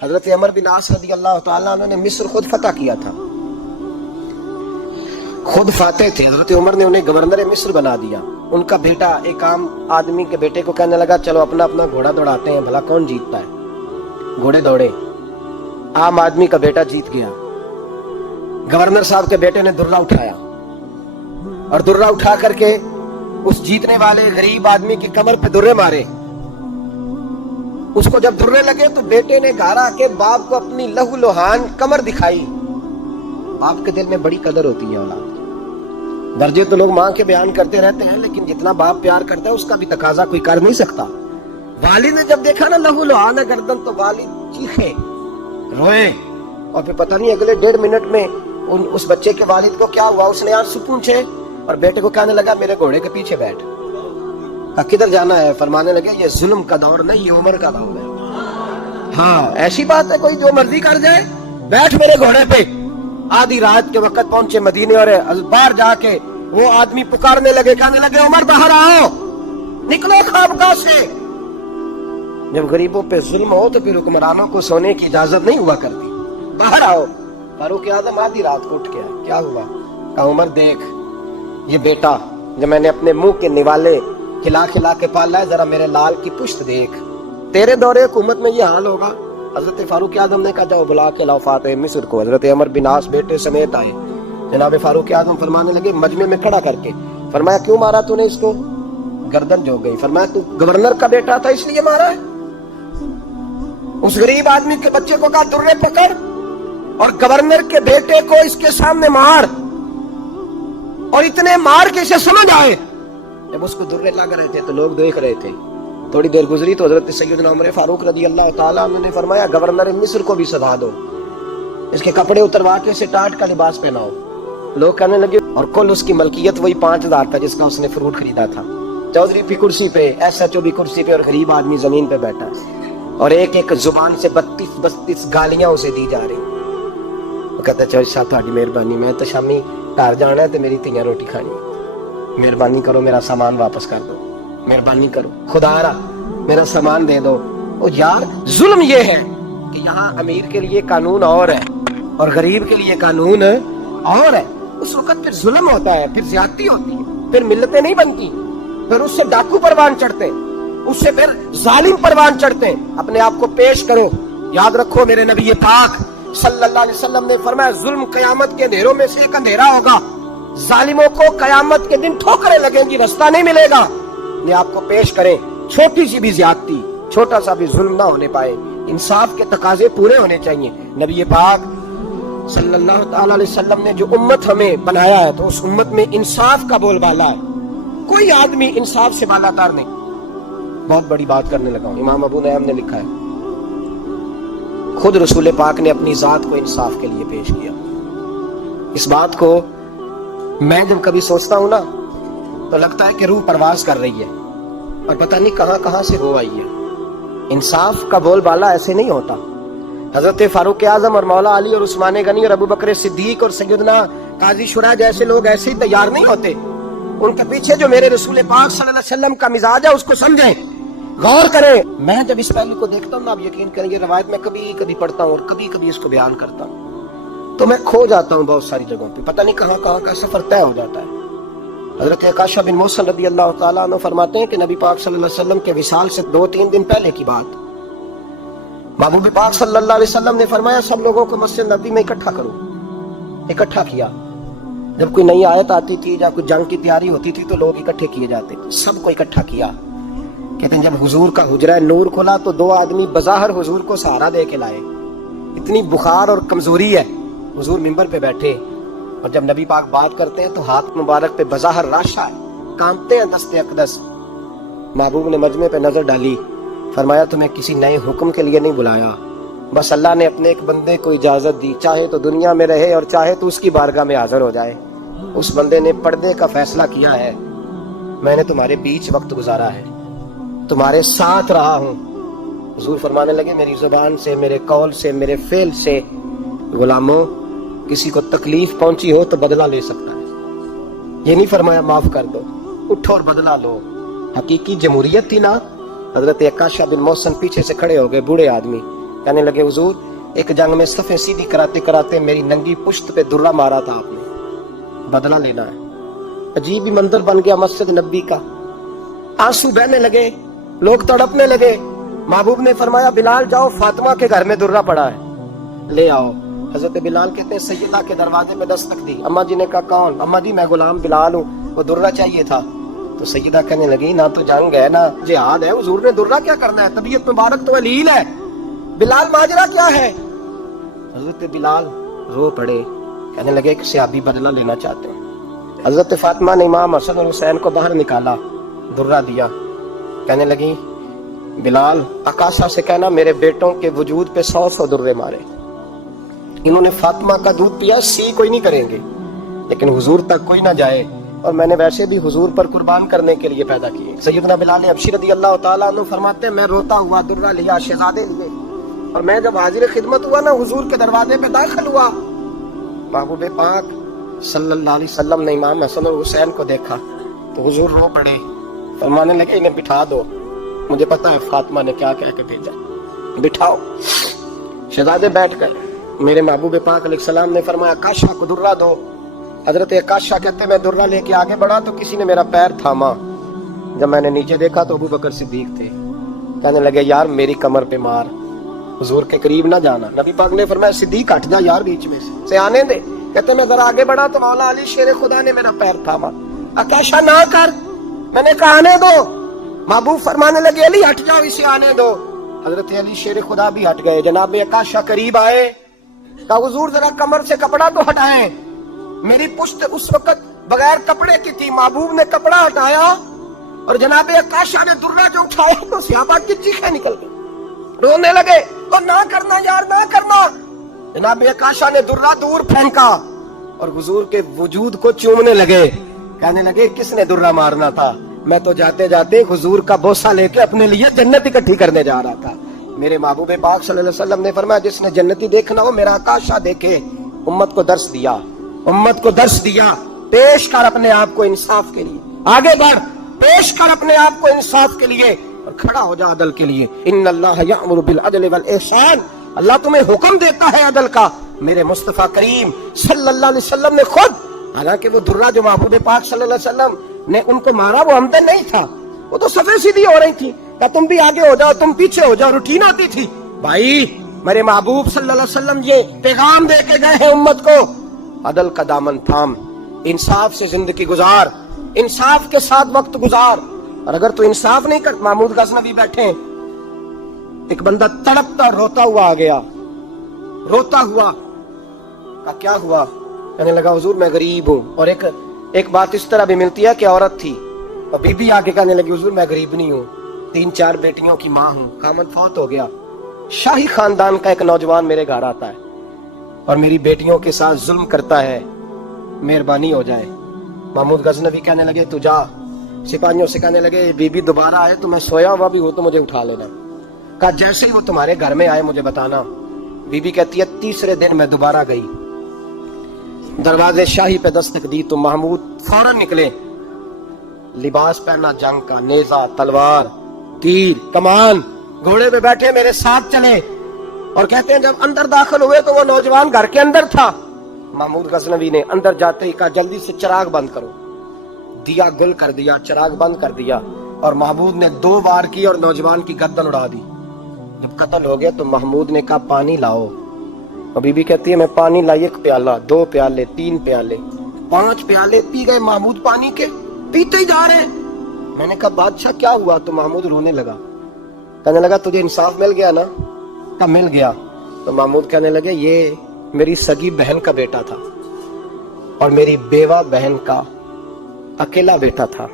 حضرت عمر بن عاص رضی اللہ تعالیٰ عنہ نے مصر خود فتح کیا تھا، خود فاتح تھے. حضرت عمر نے انہیں گورنر مصر بنا دیا. ان کا بیٹا ایک عام آدمی کے بیٹے کو کہنے لگا چلو اپنا اپنا گھوڑا دوڑاتے ہیں، بھلا کون جیتتا ہے. گھوڑے دوڑے، عام آدمی کا بیٹا جیت گیا. گورنر صاحب کے بیٹے نے درہ اٹھایا اور درہ اٹھا کر کے اس جیتنے والے غریب آدمی کی کمر پہ درے مارے. اس کو جب درے لگے تو بیٹے نے گھر آ کے باپ کو اپنی لہو لوہان کمر دکھائی. باپ کے دل میں بڑی قدر ہوتی ہے اولاد. درجے تو لوگ ماں کے بیان کرتے رہتے ہیں، لیکن جتنا باپ پیار کرتا ہے اس کا بھی تقاضا کوئی کر نہیں سکتا. والد نے جب دیکھا نا لہو لوہان گردن تو والد چیخے، روئے، اور پھر پتہ نہیں اگلے 1.5 منٹ میں اس بچے کے والد کو کیا ہوا، اس نے آنسو پونچھے اور بیٹے کو کہنے لگا میرے گھوڑے کے پیچھے بیٹھ. کدھر جانا ہے؟ فرمانے لگے یہ ظلم کا دور نہیں، یہ عمر کا دور ہے. ہاں ایسی بات ہے کوئی جو مرضی کر جائے، بیٹھ میرے گھوڑے پہ. آدھی رات کے وقت پہنچے مدینے اور باہر جا کے وہ آدمی پکارنے لگے، کہنے لگے عمر باہر آؤ، نکلو خوابگاہ سے. جب غریبوں پہ ظلم ہو تو پھر حکمرانوں کو سونے کی اجازت نہیں ہوا کرتی. باہر آؤ. فاروق اعظم آدھی رات کو اٹھ گیا، کیا ہوا؟ کہا عمر دیکھ یہ بیٹا جو میں نے اپنے منہ کے نوالے کھلا کھلا کے پالا ہے، ذرا میرے لال کی پشت دیکھ. تیرے دورے حکومت میں یہ حال ہوگا. حضرت فاروق اعظم نے کہا جاؤ بلا کے لاؤ فاتح مصر کو. حضرت عمر بن عاص بیٹے سمیت آئے. جناب فاروق اعظم فرمانے لگے مجمع میں کھڑا کر کے، فرمایا کیوں مارا تو نے اس کو؟ گردن جو گئی. فرمایا تو گورنر کا بیٹا تھا اس لیے مارا ہے؟ اس غریب آدمی کے بچے کو کہا درے پکڑ اور گورنر کے بیٹے کو اس کے سامنے مار، اور اتنے مار کے اسے سمجھ آئے. جب اس کو درے لگ رہے تھے تو لوگ دیکھ رہے تھے. تھوڑی دیر گزری تو حضرت سیدنا عمر فاروق رضی اللہ تعالیٰ عنہ نے فرمایا گورنر مصر کو بھی سزا دو، اس کے کپڑے اتروا کے اسے ٹاٹ کا لباس پہناؤ. لوگ کہنے لگے، اور کل اس کی ملکیت وہی 5000 تھا جس کا اس نے فروٹ خریدا تھا. چودھری بھی کرسی پہ، ایس ایچ او بھی کرسی پہ، اور غریب آدمی زمین پہ بیٹھا اور ایک ایک زبان سے 32 گالیاں اسے دی جا رہی. وہ کہتا چل شاہ تہاڈی مہربانی، میں تو شامی گھر جانا ہے تو میری تیاں روٹی کھانی، مہربانی کرو میرا سامان واپس کر دو، مہربانی کرو خدا را میرا سامان دے دو. او یار ظلم یہ ہے کہ یہاں امیر کے لیے قانون اور ہے اور غریب کے لیے قانون اور ہے. اس وقت پھر ظلم ہوتا ہے، پھر زیادتی ہوتی ہے، پھر ملتیں نہیں بنتی، پھر اس سے ڈاکو پروان چڑھتے ہیں، اس سے پھر ظالم پروان چڑھتے ہیں. اپنے آپ کو پیش کرو. یاد رکھو میرے نبی پاک صلی اللہ علیہ وسلم نے فرمایا ظلم قیامت کے اندھیروں میں سے ایک اندھیرا ہوگا. ظالموں کو قیامت کے دن ٹھوکریں لگیں گی، رستہ نہیں ملے گا. اپنے آپ کو پیش کریں. چھوٹی سی بھی زیادتی، چھوٹا سا بھی ظلم نہ ہونے پائے. انصاف کے تقاضے پورے ہونے چاہیے. نبی پاک صلی اللہ تعالی علیہ وسلم نے جو امت ہمیں بنایا ہے تو اس امت میں انصاف کا بول بالا ہے. کوئی آدمی انصاف سے بالا تار نہیں. بہت بڑی بات کرنے لگا ہوں. امام ابو نعیم نے لکھا ہے خود رسول پاک نے اپنی ذات کو انصاف کے لیے پیش کیا. اس بات کو میں جب کبھی سوچتا ہوں نا تو لگتا ہے کہ روح پرواز کر رہی ہے اور پتہ نہیں کہاں کہاں سے روح آئی ہے. انصاف کا بول بالا ایسے نہیں ہوتا. حضرت فاروق اعظم اور مولا علی اور عثمان غنی اور ابو بکر صدیق اور سیدنا قاضی شورا جیسے لوگ ایسے ہی تیار نہیں ہوتے. ان کے پیچھے جو میرے رسول پاک صلی اللہ علیہ وسلم کا مزاج ہے اس کو سمجھیں، غور کریں. میں جب اس پہلو کو دیکھتا ہوں نا، آپ یقین کریں گے روایت میں کبھی کبھی پڑھتا ہوں اور کبھی کبھی اس کو بیان کرتا ہوں تو میں کھو جاتا ہوں بہت ساری جگہوں پہ. پتہ نہیں کہاں کہاں کا سفر طے ہو جاتا ہے. حضرت عکاشہ بن محصن رضی اللہ تعالیٰ عنہ فرماتے ہیں کہ نبی پاک صلی اللہ علیہ وسلم کے وصال سے 2-3 دن پہلے کی بات، محبوب پاک صلی اللہ علیہ وسلم نے فرمایا سب لوگوں کو مسجد نبوی میں اکٹھا کرو. اکٹھا کیا. جب کوئی نئی آیت آتی تھی یا کوئی جنگ کی تیاری ہوتی تھی تو لوگ اکٹھے کیے جاتے تھے. سب کو اکٹھا کیا. کہتے ہیں جب حضور کا حجرہ نور کھلا تو 2 آدمی بظاہر حضور کو سہارا دے کے لائے. اتنی بخار اور کمزوری ہے. حضور منبر پہ بیٹھے اور جب نبی پاک بات کرتے ہیں تو ہاتھ مبارک پہ بظاہر راشا ہے، کانپتے ہیں دست اقدس. محبوب نے مجمع پہ نظر ڈالی، فرمایا تمہیں کسی نئے حکم کے لیے نہیں بلایا، بس اللہ نے اپنے ایک بندے کو اجازت دی، چاہے تو دنیا میں رہے اور چاہے تو اس کی بارگاہ میں حاضر ہو جائے. اس بندے نے پردے کا فیصلہ کیا ہے. میں نے تمہارے بیچ وقت گزارا ہے، تمہارے ساتھ رہا ہوں. حضور فرمانے لگے میری زبان سے، میرے قول سے، میرے فعل سے غلاموں کسی کو تکلیف پہنچی ہو تو بدلہ لے سکتا ہے. یہ نہیں فرمایا معاف کر دو، اٹھو اور بدلہ لو. حقیقی جمہوریت تھی نا. حضرت عکاشہ بن محصن پیچھے سے کھڑے ہو گئے، بوڑھے آدمی. کہنے لگے حضور ایک جنگ میں صفیں سیدھی کراتے کراتے میری ننگی پشت پہ درہ مارا تھا آپ نے، بدلہ لینا ہے۔ عجیب ہی منظر بن گیا مسجد نبی کا، آنسو بہنے لگے، لوگ تڑپنے لگے۔ محبوب نے فرمایا بلال جاؤ فاطمہ کے گھر میں درہ پڑا ہے، لے آؤ۔ حضرت بلال کہتے ہیں سیدہ کے دروازے پہ دستک دی، اماں جی نے کہا کون؟ اماں جی میں غلام بلال ہوں، وہ درہ چاہیے تھا۔ تو سیدہ کہنے لگی نہ تو جنگ ہے نہ جہاد ہے، حضور نے درہ کیا کرنا ہے، طبیعت مبارک تو علیل ہے، بلال ماجرا کیا ہے؟ حضرت بلال رو پڑے، کہنے لگے کہ صحابی بدلہ لینا چاہتے ہیں۔ حضرت فاطمہ نے امام حسن اور حسین کو باہر نکالا، درہ دیا، کہنے لگی بلال اکاشا سے کہنا میرے بیٹوں کے وجود پہ 100 درے مارے، انہوں نے فاطمہ کا دودھ پیا، سی کوئی نہیں کریں گے لیکن حضور تک کوئی نہ جائے، اور میں نے ویسے بھی حضور پر قربان کرنے کے لیے پیدا کیے۔ سیدنا بلال حبشی رضی اللہ تعالیٰ عنہ فرماتے ہیں میں روتا ہوا درہ لیا شہزادے لیے، اور میں جب حاضر خدمت ہوا نا حضور کے دروازے پہ داخل ہوا، محبوب پاک صلی اللہ علیہ وسلم نے امام حسن اور حسین کو دیکھا تو حضور رو پڑے، فرمانے لگے انہیں بٹھا دو، مجھے پتا ہے فاطمہ نے کیا کہہ کے بھیجا، بٹھاؤ۔ شہزادے بیٹھ گئے، میرے محبوب پاک علیہ السلام نے فرمایا کاشا کو درہ دو۔ حضرت کاشا کہتے میں درہ لے کے آگے بڑھا تو کسی نے میرا پیر تھاما، جب میں نے نیچے دیکھا تو ابو بکر صدیق تھے، کہنے لگے یار میری کمر پہ مار، حضور کے قریب نہ جانا۔ نبی پاک نے فرمایا صدیق ہٹ جا یار بیچ میں سے آنے دے، کہتے میں ذرا آگے بڑھا تو مولا علی شیر خدا نے میرا پیر تھاما، اکاشا نہ کر، میں نے کہا آنے دو، محبوب فرمانے لگے علی ہٹ جاؤ اسے آنے دو۔ حضرت علی شیر خدا بھی ہٹ گئے، جناب اکاشا قریب آئے، کہا حضور ذرا کمر سے کپڑا تو ہٹائیں، میری پشت اس وقت بغیر کپڑے کی تھی، محبوب نے کپڑا ہٹایا اور جناب اکاشا نے درہ جو اٹھایا تو صحابہ کی چیخیں نکل گئی، رونے لگے اور نہ کرنا یار نہ کرنا۔ جناب اکاشا نے درہ دور پھینکا اور حضور کے وجود کو چومنے لگے، کہنے لگے کس نے درہ مارنا تھا، میں تو جاتے جاتے حضور کا بوسہ لے کے اپنے لیے جنت اکٹھی کرنے جا رہا تھا۔ میرے محبوب پاک صلی اللہ علیہ وسلم نے فرمایا جس نے جنتی دیکھنا ہو میرا اکاشا دیکھے، امت کو درس دیا، امت کو درس دیا، پیش کر اپنے آپ کو انصاف کے لیے، آگے بڑھ، پیش کر اپنے آپ کو انصاف کے لیے اور کھڑا ہو جا عدل کے لیے۔ ان اللہ یأمر بالعدل والاحسان، اللہ تمہیں حکم دیتا ہے عدل کا۔ میرے مصطفیٰ کریم صلی اللہ علیہ وسلم نے خود، حالانکہ وہ درہ جو محبوب پاک صلی اللہ علیہ وسلم نے ان کو مارا وہ عمدن نہیں تھا، وہ تو صفیں سیدھی ہو رہی تھی، کہ تم بھی آگے ہو جاؤ تم پیچھے ہو جاؤ، روٹین آتی تھی۔ بھائی میرے محبوب صلی اللہ علیہ وسلم یہ پیغام دے کے گئے ہیں امت کو، عدل کا دامن تھام، انصاف سے زندگی گزار، انصاف کے ساتھ وقت گزار، اور اگر تو انصاف نہیں کر، محمود غزنوی بیٹھے، ایک بندہ تڑپتا روتا ہوا آ گیا، روتا ہوا، کہا کیا ہوا؟ کہنے لگا حضور میں غریب ہوں، اور ایک بات اس طرح بھی ملتی ہے کہ عورت تھی اور بی بی آگے کہنے لگی حضور میں غریب نہیں ہوں، 3-4 بیٹیوں کی ماں ہوں، خامد فوت ہو گیا، شاہی خاندان کا ایک نوجوان میرے گھر آتا ہے اور میری بیٹیوں کے ساتھ ظلم کرتا ہے، مہربانی ہو جائے۔ محمود غزنوی کہنے لگے تو جا، سپاہیوں سے کہنے لگے بی بی دوبارہ آئے تو میں سویا ہوا بھی ہوں تو مجھے اٹھا لینا، کہا جیسے ہی وہ تمہارے گھر میں آئے مجھے بتانا۔ بی بی کہتی ہے تیسرے دن میں دوبارہ گئی، دروازے شاہی پہ دستک دی تو محمود فوراً نکلے، لباس پہنا جنگ کا، نیزہ، تلوار، تیر، کمان، گھوڑے پہ بیٹھے میرے ساتھ چلے، اور کہتے ہیں جب اندر داخل ہوئے تو وہ نوجوان گھر کے اندر تھا۔ محمود غزنوی نے اندر جاتے ہی کہا جلدی سے چراغ بند کرو، دیا گل کر دیا، چراغ بند کر دیا، اور محمود نے 2 بار کی اور نوجوان کی گردن اڑا دی۔ جب قتل ہو گیا تو محمود نے کہا پانی لاؤ، اور بی بی کہتی ہے میں پانی لائی، 1 پیالہ، 2 پیالے، 3 پیالے، 5 پیالے پی گئے محمود پانی کے، پیتے ہی جا رہے ہیں۔ میں نے کہا بادشاہ کیا ہوا؟ تو محمود رونے لگا، کہنے لگا تجھے انصاف مل گیا نا؟ کہا مل گیا۔ تو محمود کہنے لگے یہ میری سگی بہن کا بیٹا تھا اور میری بیوہ بہن کا اکیلا بیٹا تھا،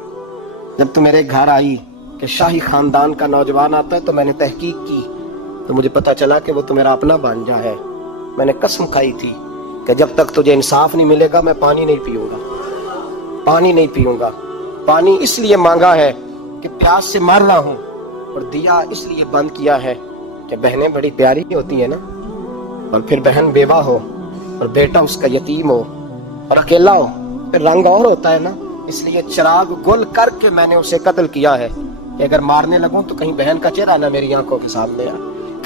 جب تو میرے گھر آئی کہ شاہی خاندان کا نوجوان آتا ہے تو میں نے تحقیق کی تو مجھے پتا چلا کہ وہ تو میرا اپنا بھانجا ہے، میں نے قسم کھائی تھی کہ جب تک تجھے انصاف نہیں ملے گا میں پانی نہیں پیوں گا، پانی نہیں پیوں گا۔ پانی اس لیے مانگا ہے کہ پیاس سے مر رہا ہوں، اور دیا اس لیے بند کیا ہے کہ بہنیں بڑی پیاری ہوتی ہیں نا، اور پھر بہن بیوہ ہو اور بیٹا اس کا یتیم ہو اور اکیلا ہو پھر رنگ اور ہوتا ہے نا، اس لیے چراغ گل کر کے میں نے اسے قتل کیا ہے کہ اگر مارنے لگوں تو کہیں بہن کا چہرہ نہ میری آنکھوں کے سامنے آ،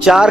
4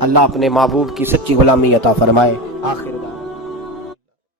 اللہ اپنے محبوب کی سچی غلامی عطا فرمائے. آخر